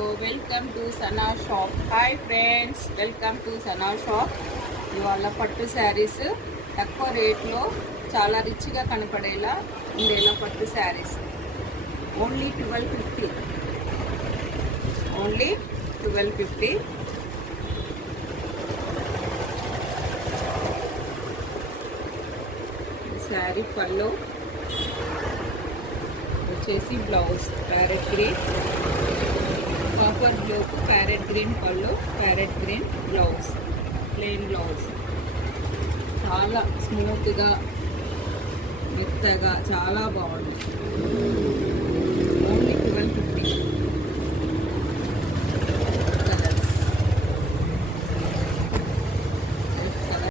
Welcome to Sana shop. Hi friends, welcome to Sana షాప్. ఇవాళ పట్టు శారీస్ తక్కువ రేట్లో చాలా రిచ్గా కనపడేలా ఉండేలా పట్టు శారీస్ ఓన్లీ 1250. ఓన్లీ 1250. శారీ పళ్ళు వచ్చేసి బ్లౌజ్ ప్యారెట్ గ్రీన్, కాపర్ బ్లూకు ప్యారెట్ గ్రీన్ పళ్ళు, parrot green blouse, plain blouse. చాలా స్మూత్గా మెత్తగా చాలా బాగుంది. ఓన్లీ 1250.